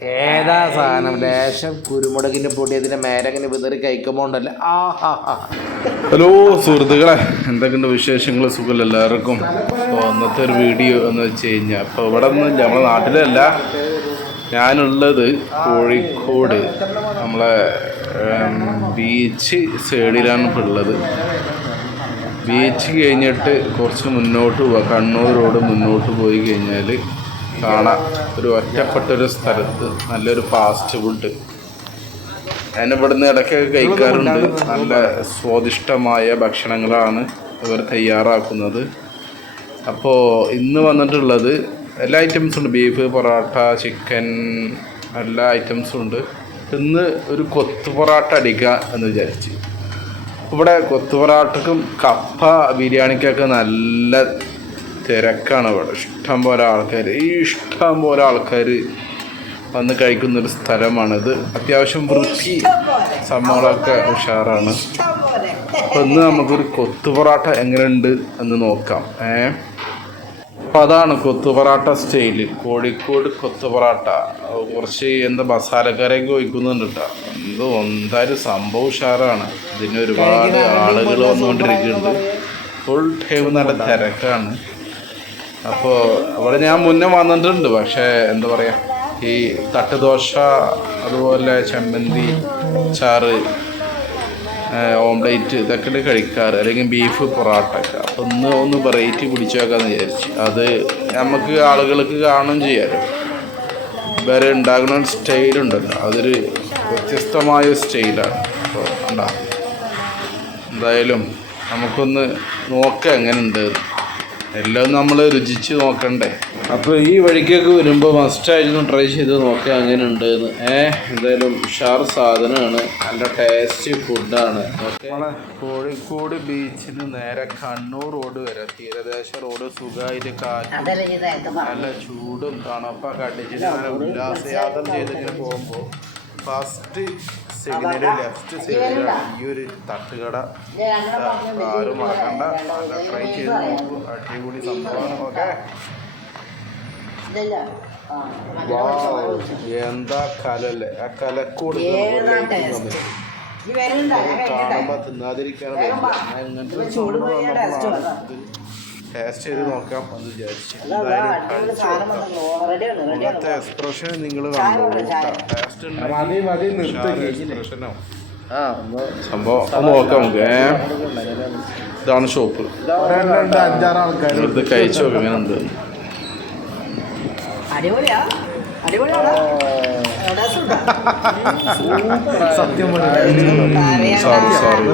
ഏതാ സാധനം? ലേശം കുരുമുളകിന്റെ പൊടി ഇങ്ങനെ വിതറി കഴിക്കുമ്പോണ്ടല്ലേ ആ ഹലോ സുഹൃത്തുക്കളെ എന്തൊക്കെയുണ്ട് വിശേഷങ്ങൾ? സുഖമല്ല എല്ലാവർക്കും? അന്നത്തെ ഒരു വീഡിയോ എന്ന് വെച്ച് കഴിഞ്ഞാൽ അപ്പോൾ ഇവിടെ നിന്ന് നമ്മുടെ നാട്ടിലല്ല. ഞാനുള്ളത് കോഴിക്കോട്. നമ്മളെ ബീച്ച് സൈഡിലാണ് ഇപ്പോൾ ഉള്ളത്. ബീച്ച് കഴിഞ്ഞിട്ട് കുറച്ച് മുന്നോട്ട് പോവാം. കണ്ണൂർ റോഡ് മുന്നോട്ട് പോയി കഴിഞ്ഞാൽ കാണാം. ഒരു ഒറ്റപ്പെട്ടൊരു സ്ഥലത്ത് നല്ലൊരു ഫാസ്റ്റ് ഫുഡ് ഞാൻ ഇവിടുന്ന് ഇടയ്ക്കൊക്കെ കഴിക്കാറുണ്ട്. നല്ല സ്വാദിഷ്ടമായ ഭക്ഷണങ്ങളാണ് ഇവർ തയ്യാറാക്കുന്നത്. അപ്പോൾ ഇന്ന് വന്നിട്ടുള്ളത് എല്ലാ ഐറ്റംസും ഉണ്ട്. ബീഫ് പൊറോട്ട ചിക്കൻ എല്ലാ ഐറ്റംസും ഉണ്ട്. ഇന്ന് ഒരു കൊത്തു പൊറോട്ട അടിക്കുക എന്ന് വിചാരിച്ച്. ഇവിടെ കൊത്തു പൊറോട്ടക്കും കപ്പ ബിരിയാണിക്കൊക്കെ നല്ല തിരക്കാണ് ഇവിടെ ഇഷ്ടം പോലെ ആൾക്കാർ ഈ ഇഷ്ടം പോലെ ആൾക്കാർ വന്ന് കഴിക്കുന്നൊരു സ്ഥലമാണിത്. അത്യാവശ്യം വൃത്തി സംഭവങ്ങളൊക്കെ ഉഷാറാണ്. അപ്പോൾ ഇന്ന് നമുക്കൊരു കൊത്തു എങ്ങനെ എങ്ങനെയുണ്ട് എന്ന് നോക്കാം. ഏ? അപ്പോൾ അതാണ് കൊത്തു പൊറാട്ട സ്റ്റൈൽ. കോഴിക്കോട് കൊത്തു പൊറാട്ട. കുറച്ച് എന്താ മസാലക്കാരെയും ഒഴിക്കുന്നുണ്ട് കേട്ടോ. എന്തോ എന്തായാലും സംഭവം ഉഷാറാണ്. ഇതിന് ഒരുപാട് ആളുകൾ വന്നുകൊണ്ടിരിക്കുന്നുണ്ട്. ഫുൾ ടൈം നല്ല തിരക്കാണ്. അപ്പോൾ അവിടെ ഞാൻ മുന്നേ വന്നിട്ടുണ്ട് പക്ഷേ എന്താ പറയുക ഈ തട്ടുദോശ അതുപോലെ ചമ്മന്തി ചാറ് ഓംലേറ്റ് ഇതൊക്കെ ഉണ്ട് കഴിക്കാറ്. അല്ലെങ്കിൽ ബീഫ് പൊറോട്ട ഒക്കെ. അപ്പോൾ ഒന്ന് ഒന്ന് വെറൈറ്റി പിടിച്ചു വെക്കാമെന്ന് വിചാരിച്ചു. അത് നമുക്ക് ആളുകൾക്ക് കാണുകയും ചെയ്യാമല്ലോ വേറെ ഉണ്ടാകുന്ന സ്റ്റൈലുണ്ടല്ലോ അതൊരു വ്യത്യസ്തമായ സ്റ്റൈലാണ് അപ്പോൾ ഉണ്ടാ എന്തായാലും നമുക്കൊന്ന് നോക്കാം എങ്ങനെയുണ്ട്. എല്ലാം നമ്മൾ രുചിച്ച് നോക്കണ്ടേ. അപ്പോൾ ഈ വഴിക്കൊക്കെ വരുമ്പോൾ മസ്റ്റായിരുന്നു ട്രൈ ചെയ്ത് നോക്കുക അങ്ങനെ ഉണ്ടെന്ന് ഏഹ് എന്തായാലും ഉഷാർ സാധനമാണ്. നല്ല ടേസ്റ്റി ഫുഡാണ് നമ്മളെ കോഴിക്കോട് ബീച്ചിന് നേരെ കണ്ണൂർ റോഡ് വരെ. തീരദേശ റോഡ് സുഖമായിട്ട് കാറ്റും നല്ല ചൂടും തണുപ്പൊക്കെ അടിച്ചിട്ട് നല്ല ഉല്ലാസയാത്ര ചെയ്തിങ്ങനെ പോകുമ്പോൾ ഫസ്റ്റ് സൈഡിൽ ലെഫ്റ്റ് സൈഡിലാണ് ഈ ഒരു തട്ടുകട. ആരും മറക്കണ്ട. ട്രൈ ചെയ്ത് നോക്കൂ. അടിപൊളി സംഭവമാണ്. ഓക്കെ? എന്താ കലല്ലേ ആ കലക്കൂട് കാണുമ്പോ തിന്നാതിരിക്കാൻ ടേസ്റ്റ് ചെയ്ത് നോക്കാം എന്ന് വിചാരിച്ചു. ഇന്നത്തെ എക്സ്പ്രഷൻ നിങ്ങൾ സംഭവം നോക്കാം നമുക്ക് ഇതാണ് ഷോപ്പ് ഇത് കഴിച്ചു നോക്കാം ഇങ്ങനെ ഉണ്ട്. അടിപൊളിയാ. സത്യം പറഞ്ഞു സോറി സോറി